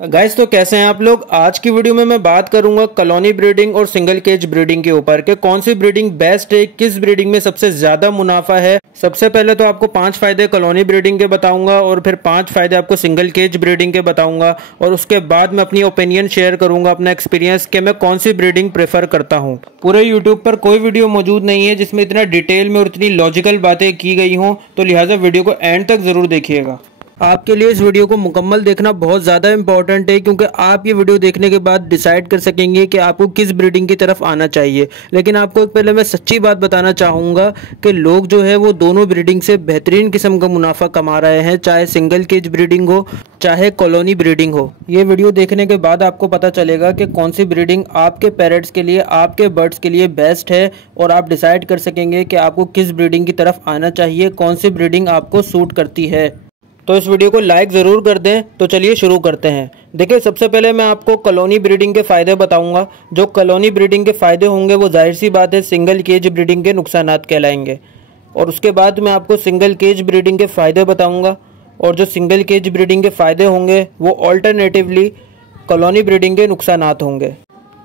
Guys, तो कैसे हैं आप लोग। आज की वीडियो में मैं बात करूंगा कॉलोनी ब्रीडिंग और सिंगल केज ब्रीडिंग के ऊपर कि कौन सी ब्रीडिंग बेस्ट है, किस ब्रीडिंग में सबसे ज्यादा मुनाफा है। सबसे पहले तो आपको 5 फायदे कॉलोनी ब्रीडिंग के बताऊंगा और फिर 5 फायदे आपको सिंगल केज ब्रीडिंग के बताऊंगा और उसके बाद मैं अपनी ओपिनियन शेयर करूंगा, अपना एक्सपीरियंस कि मैं कौन सी ब्रीडिंग प्रेफर करता हूँ। पूरे यूट्यूब पर कोई वीडियो मौजूद नहीं है जिसमें इतना डिटेल में और इतनी लॉजिकल बातें की गई हों, तो लिहाजा वीडियो को एंड तक जरूर देखिएगा। आपके लिए इस वीडियो को मुकम्मल देखना बहुत ज़्यादा इंपॉर्टेंट है, क्योंकि आप ये वीडियो देखने के बाद डिसाइड कर सकेंगे कि आपको किस ब्रीडिंग की तरफ आना चाहिए। लेकिन आपको पहले मैं सच्ची बात बताना चाहूँगा कि लोग जो है वो दोनों ब्रीडिंग से बेहतरीन किस्म का मुनाफा कमा रहे हैं, चाहे सिंगल केज ब्रीडिंग हो चाहे कॉलोनी ब्रीडिंग हो। ये वीडियो देखने के बाद आपको पता चलेगा कि कौन सी ब्रीडिंग आपके पेरेंट्स के लिए, आपके बर्ड्स के लिए बेस्ट है और आप डिसाइड कर सकेंगे कि आपको किस ब्रीडिंग की तरफ आना चाहिए, कौन सी ब्रीडिंग आपको सूट करती है। तो इस वीडियो को लाइक ज़रूर कर दें। तो चलिए शुरू करते हैं। देखिए, सबसे पहले मैं आपको कॉलोनी ब्रीडिंग के फ़ायदे बताऊंगा। जो कॉलोनी ब्रीडिंग के फ़ायदे होंगे वो जाहिर सी बात है सिंगल केज ब्रीडिंग के नुकसानात कहलाएंगे, और उसके बाद मैं आपको सिंगल केज ब्रीडिंग के फ़ायदे बताऊंगा, और जो सिंगल केज ब्रीडिंग के फ़ायदे होंगे वो ऑल्टरनेटिवली कॉलोनी ब्रीडिंग के नुकसानात होंगे।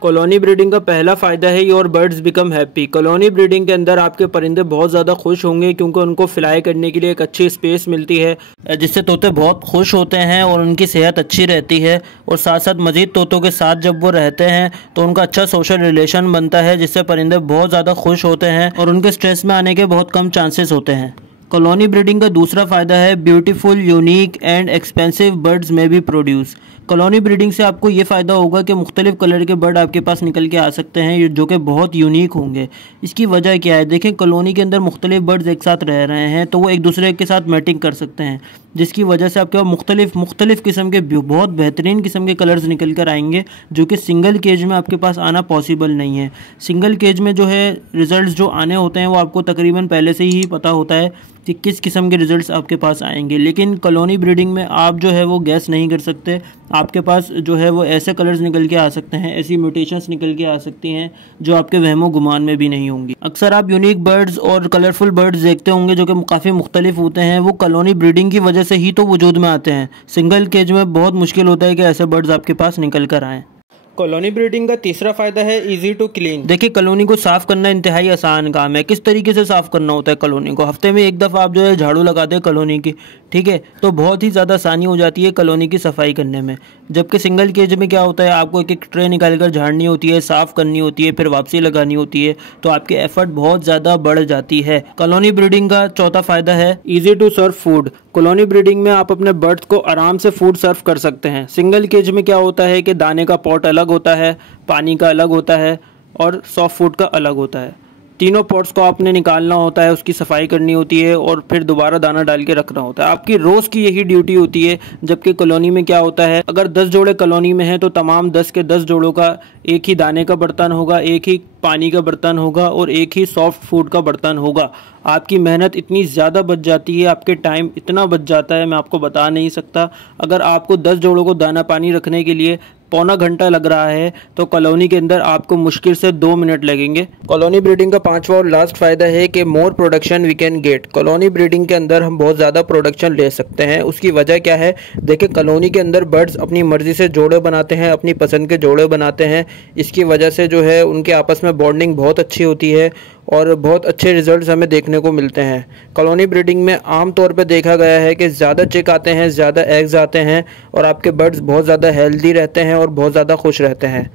कॉलोनी ब्रीडिंग का पहला फ़ायदा है your birds become happy. Colony breeding के अंदर आपके परिंदे बहुत ज़्यादा खुश होंगे, क्योंकि उनको फ्लाई करने के लिए एक अच्छी स्पेस मिलती है, जिससे तोते बहुत खुश होते हैं और उनकी सेहत अच्छी रहती है। और साथ साथ मज़ीद तोतों के साथ जब वो रहते हैं तो उनका अच्छा सोशल रिलेशन बनता है, जिससे परिंदे बहुत ज़्यादा खुश होते हैं और उनके स्ट्रेस में आने के बहुत कम चांसेस होते हैं। कॉलोनी ब्रीडिंग का दूसरा फ़ायदा है beautiful, unique and expensive birds में बी प्रोड्यूस। कॉलोनी ब्रीडिंग से आपको ये फ़ायदा होगा कि मुख्तलिफ कलर के बर्ड आपके पास निकल के आ सकते हैं, जो कि बहुत यूनिक होंगे। इसकी वजह क्या है? देखें, कॉलोनी के अंदर मुख्तलिफ बर्ड्स एक साथ रह रहे हैं तो वो एक दूसरे के साथ मैटिंग कर सकते हैं, जिसकी वजह से आपके पास मुख्तलिफ किस्म के बहुत बेहतरीन किस्म के कलर्स निकल कर आएंगे, जो कि सिंगल केज में आपके पास आना पॉसिबल नहीं है। सिंगल केज में जो है रिजल्ट्स जो आने होते हैं वो आपको तकरीबन पहले से ही पता होता है कि किस किस्म के रिजल्ट्स आपके पास आएंगे, लेकिन कॉलोनी ब्रीडिंग में आप जो है वो गैस नहीं कर सकते। आपके पास जो है वो ऐसे कलर्स निकल के आ सकते हैं, ऐसी म्यूटेशंस निकल के आ सकती हैं जो आपके वहमो गुमान में भी नहीं होंगी। अक्सर आप यूनिक बर्ड्स और कलरफुल बर्ड्स देखते होंगे जो कि काफ़ी मुख्तलिफ होते हैं, वो कॉलोनी ब्रीडिंग की वजह से ही तो वजूद में आते हैं। सिंगल केज में बहुत मुश्किल होता है कि ऐसे बर्ड्स आपके पास निकल कर आएँ। कॉलोनी ब्रीडिंग का तीसरा फ़ायदा है इजी टू क्लीन। देखिए, कॉलोनी को साफ़ करना इंतहाई आसान काम है। किस तरीके से साफ़ करना होता है कॉलोनी को? हफ्ते में एक दफ़ा आप जो है झाड़ू लगाते हैं कॉलोनी की, ठीक है, तो बहुत ही ज़्यादा आसानी हो जाती है कॉलोनी की सफाई करने में। जबकि सिंगल केज में क्या होता है, आपको एक एक ट्रे निकाल कर झाड़नी होती है, साफ़ करनी होती है, फिर वापसी लगानी होती है, तो आपकी एफर्ट बहुत ज़्यादा बढ़ जाती है। कॉलोनी ब्रीडिंग का चौथा फ़ायदा है easy to serve food. Colony breeding में आप अपने बर्ड्स को आराम से फूड सर्व कर सकते हैं। सिंगल केज में क्या होता है कि दाने का पॉट अलग होता है, पानी का अलग होता है और सॉफ्ट फूड का अलग होता है। तीनों पॉट्स को आपने निकालना होता है, उसकी सफाई करनी होती है और फिर दोबारा दाना डाल के रखना होता है। आपकी रोज़ की यही ड्यूटी होती है। जबकि कॉलोनी में क्या होता है, अगर 10 जोड़े कॉलोनी में हैं तो तमाम 10 के 10 जोड़ों का एक ही दाने का बर्तन होगा, एक ही पानी का बर्तन होगा और एक ही सॉफ्ट फूड का बर्तन होगा। आपकी मेहनत इतनी ज़्यादा बच जाती है, आपके टाइम इतना बच जाता है, मैं आपको बता नहीं सकता। अगर आपको 10 जोड़ों को दाना पानी रखने के लिए पौना घंटा लग रहा है तो कॉलोनी के अंदर आपको मुश्किल से 2 मिनट लगेंगे। कॉलोनी ब्रीडिंग का 5वां और लास्ट फ़ायदा है कि more production we can get. Colony breeding के अंदर हम बहुत ज़्यादा प्रोडक्शन ले सकते हैं। उसकी वजह क्या है? देखिए, कॉलोनी के अंदर बर्ड्स अपनी मर्ज़ी से जोड़े बनाते हैं, अपनी पसंद के जोड़े बनाते हैं। इसकी वजह से जो है उनके आपस में बॉन्डिंग बहुत अच्छी होती है और बहुत अच्छे रिजल्ट्स हमें देखने को मिलते हैं। कॉलोनी ब्रीडिंग में आम तौर पे देखा गया है कि ज़्यादा चिक आते हैं, ज़्यादा एग्स आते हैं और आपके बर्ड्स बहुत ज़्यादा हेल्दी रहते हैं और बहुत ज़्यादा खुश रहते हैं।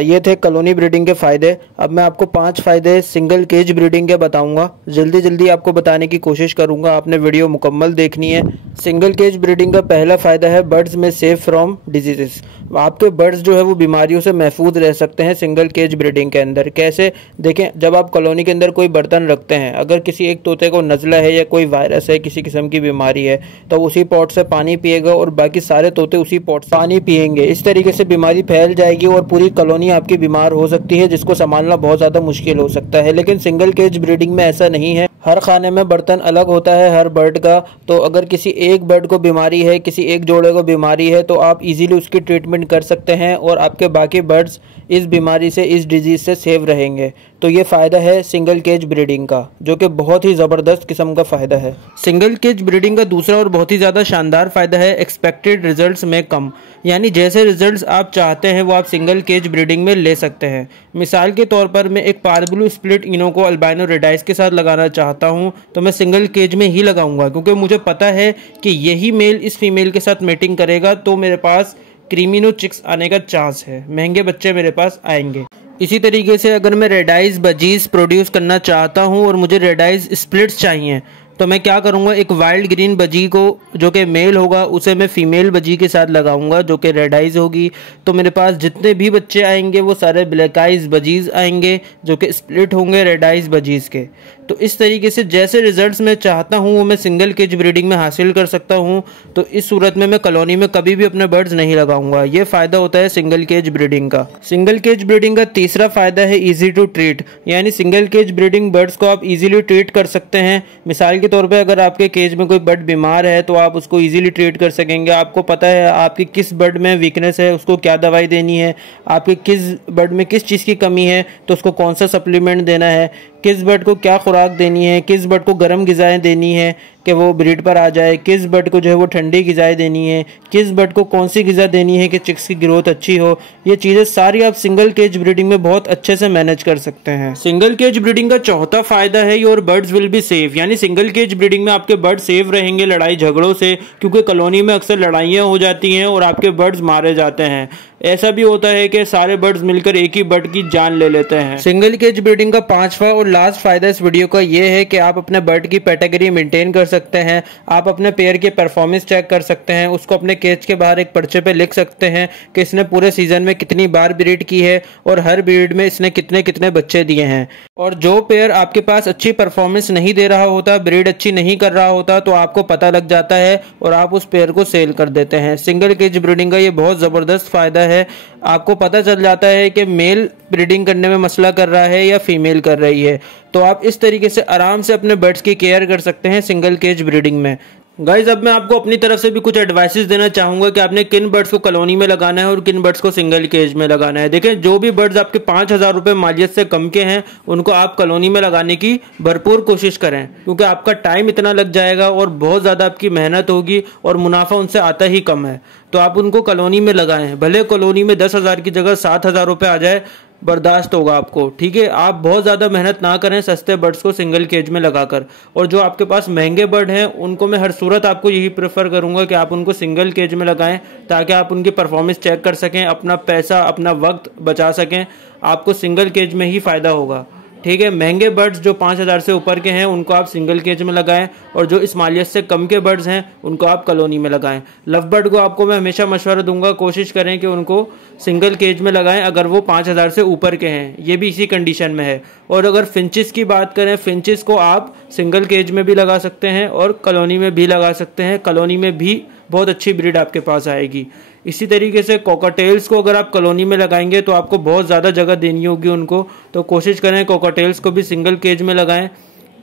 ये थे कॉलोनी ब्रीडिंग के फ़ायदे। अब मैं आपको 5 फ़ायदे सिंगल केज ब्रीडिंग के बताऊंगा। जल्दी आपको बताने की कोशिश करूंगा, आपने वीडियो मुकम्मल देखनी है। सिंगल केज ब्रीडिंग का पहला फ़ायदा है बर्ड्स में सेफ फ्रॉम डिजीज़। आपके बर्ड्स जो है वो बीमारियों से महफूज रह सकते हैं सिंगल केज ब्रीडिंग के अंदर। कैसे? देखें, जब आप कॉलोनी के अंदर कोई बर्तन रखते हैं, अगर किसी एक तोते को नज़ला है या कोई वायरस है, किसी किस्म की बीमारी है, तो उसी पॉट से पानी पिएगा और बाकी सारे तोते उसी पॉट से पानी पिएंगे। इस तरीके से बीमारी फैल जाएगी और पूरी कॉलोनी आपकी बीमार हो सकती है, जिसको संभालना बहुत ज़्यादा मुश्किल हो सकता है। लेकिन सिंगल केज ब्रीडिंग में ऐसा नहीं है। हर खाने में बर्तन अलग होता है हर बर्ड का। तो अगर किसी एक बर्ड को बीमारी है, किसी एक जोड़े को बीमारी है, तो आप इजीली उसकी ट्रीटमेंट कर सकते हैं और आपके बाकी बर्ड्स इस बीमारी से, इस डिजीज़ से सेव रहेंगे। तो ये फ़ायदा है सिंगल केज ब्रीडिंग का, जो कि बहुत ही ज़बरदस्त किस्म का फ़ायदा है। सिंगल केज ब्रीडिंग का दूसरा और बहुत ही ज़्यादा शानदार फ़ायदा है एक्सपेक्टेड रिजल्ट्स में कम, यानी जैसे रिजल्ट्स आप चाहते हैं वो आप सिंगल केज ब्रीडिंग में ले सकते हैं। मिसाल के तौर पर मैं एक पारब्लू स्प्लिट इनो को अल्बाइनो रेडाइस के साथ लगाना चाहता हूं, तो मैं सिंगल केज में ही लगाऊंगा, क्योंकि मुझे पता है कि यही मेल इस फीमेल के साथ मेटिंग करेगा, तो मेरे पास क्रीमिनो चिक्स आने का चांस है, महंगे बच्चे मेरे पास आएंगे। इसी तरीके से अगर मैं रेडाइस बजीज प्रोड्यूस करना चाहता हूं और मुझे रेडाइस स्प्लिट्स चाहिए, तो मैं क्या करूंगा, एक वाइल्ड ग्रीन बजी को जो कि मेल होगा उसे मैं फीमेल बजी के साथ लगाऊंगा जो कि रेड आइज होगी। तो मेरे पास जितने भी बच्चे आएंगे वो सारे ब्लैक आइज बजीज आएंगे जो कि स्प्लिट होंगे रेड आइज बजीज के। तो इस तरीके से जैसे रिजल्ट्स मैं चाहता हूं वो मैं सिंगल केज ब्रीडिंग में हासिल कर सकता हूं। तो इस सूरत में मैं कॉलोनी में कभी भी अपने बर्ड्स नहीं लगाऊंगा। ये फ़ायदा होता है सिंगल केज ब्रीडिंग का। सिंगल केज ब्रीडिंग का तीसरा फ़ायदा है ईजी टू ट्रीट, यानी सिंगल केज ब्रीडिंग बर्ड्स को आप इजीली ट्रीट कर सकते हैं। मिसाल के तौर पे अगर आपके केज में कोई बर्ड बीमार है तो आप उसको इजीली ट्रीट कर सकेंगे। आपको पता है आपकी किस बर्ड में वीकनेस है, उसको क्या दवाई देनी है, आपके किस बर्ड में किस चीज़ की कमी है तो उसको कौन सा सप्लीमेंट देना है, किस बर्ड को क्या खुराक देनी है, किस बर्ड को गर्म ग़िज़ाएँ देनी है कि वो ब्रीड पर आ जाए, किस बर्ड को जो है वो ठंडी ग़िज़ाएँ देनी है, किस बर्ड को कौन सी ग़िज़ा देनी है कि चिक्स की ग्रोथ अच्छी हो। ये चीज़ें सारी आप सिंगल केज ब्रीडिंग में बहुत अच्छे से मैनेज कर सकते हैं। सिंगल केज ब्रीडिंग का चौथा फ़ायदा है your birds will be safe, यानी सिंगल केज ब्रीडिंग में आपके बर्ड सेफ रहेंगे लड़ाई झगड़ों से, क्योंकि कॉलोनी में अक्सर लड़ाइयाँ हो जाती हैं और आपके बर्ड्स मारे जाते हैं। ऐसा भी होता है कि सारे बर्ड्स मिलकर एक ही बर्ड की जान ले लेते हैं। सिंगल केज ब्रीडिंग का पांचवा और लास्ट फायदा इस वीडियो का ये है कि आप अपने बर्ड की कैटेगरी मेंटेन कर सकते हैं। आप अपने पेयर की परफॉर्मेंस चेक कर सकते हैं, उसको अपने केज के बाहर एक पर्चे पे लिख सकते हैं कि इसने पूरे सीजन में कितनी बार ब्रीड की है और हर ब्रीड में इसने कितने कितने बच्चे दिए हैं। और जो पेयर आपके पास अच्छी परफॉर्मेंस नहीं दे रहा होता, ब्रीड अच्छी नहीं कर रहा होता, तो आपको पता लग जाता है और आप उस पेयर को सेल कर देते हैं। सिंगल केज ब्रीडिंग का ये बहुत ज़बरदस्त फ़ायदा है। आपको पता चल जाता है कि मेल ब्रीडिंग करने में मसला कर रहा है या फीमेल कर रही है, तो आप इस तरीके से आराम से अपने बर्ड्स की केयर कर सकते हैं सिंगल केज ब्रीडिंग में। गाइज अब मैं आपको अपनी तरफ से भी कुछ एडवाइसेस देना चाहूँगा कि आपने किन बर्ड्स को कॉलोनी में लगाना है और किन बर्ड्स को सिंगल केज में लगाना है। देखें, जो भी बर्ड्स आपके 5,000 रुपये मालियत से कम के हैं उनको आप कॉलोनी में लगाने की भरपूर कोशिश करें, क्योंकि आपका टाइम इतना लग जाएगा और बहुत ज़्यादा आपकी मेहनत होगी और मुनाफा उनसे आता ही कम है। तो आप उनको कॉलोनी में लगाएं, भले कॉलोनी में 10,000 की जगह 7,000 रुपये आ जाए, बर्दाश्त होगा आपको। ठीक है, आप बहुत ज़्यादा मेहनत ना करें सस्ते बर्ड्स को सिंगल केज में लगाकर। और जो आपके पास महंगे बर्ड हैं उनको मैं हर सूरत आपको यही प्रेफर करूंगा कि आप उनको सिंगल केज में लगाएं, ताकि आप उनकी परफॉर्मेंस चेक कर सकें, अपना पैसा अपना वक्त बचा सकें। आपको सिंगल केज में ही फ़ायदा होगा। ठीक है, महंगे बर्ड्स जो 5,000 से ऊपर के हैं उनको आप सिंगल केज में लगाएं और जो इस मालियत से कम के बर्ड्स हैं उनको आप कॉलोनी में लगाएं। लव बर्ड को आपको मैं हमेशा मशवरा दूंगा, कोशिश करें कि उनको सिंगल केज में लगाएं अगर वो 5,000 से ऊपर के हैं, ये भी इसी कंडीशन में है। और अगर फिंचिस की बात करें, फिंचिस को आप सिंगल केज में भी लगा सकते हैं और कॉलोनी में भी लगा सकते हैं। कॉलोनी में भी बहुत अच्छी ब्रीड आपके पास आएगी। इसी तरीके से कॉकटेल्स को अगर आप कॉलोनी में लगाएंगे तो आपको बहुत ज़्यादा जगह देनी होगी उनको, तो कोशिश करें कॉकटेल्स को भी सिंगल केज में लगाएं,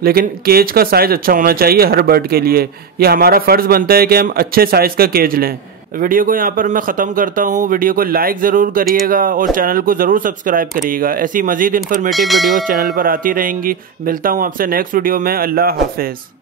लेकिन केज का साइज़ अच्छा होना चाहिए हर बर्ड के लिए। ये हमारा फ़र्ज़ बनता है कि हम अच्छे साइज़ का केज लें। वीडियो को यहाँ पर मैं ख़त्म करता हूँ। वीडियो को लाइक ज़रूर करिएगा और चैनल को ज़रूर सब्सक्राइब करिएगा। ऐसी मज़ीद इन्फॉर्मेटिव वीडियोस चैनल पर आती रहेंगी। मिलता हूँ आपसे नेक्स्ट वीडियो में। अल्लाह हाफ़िज़।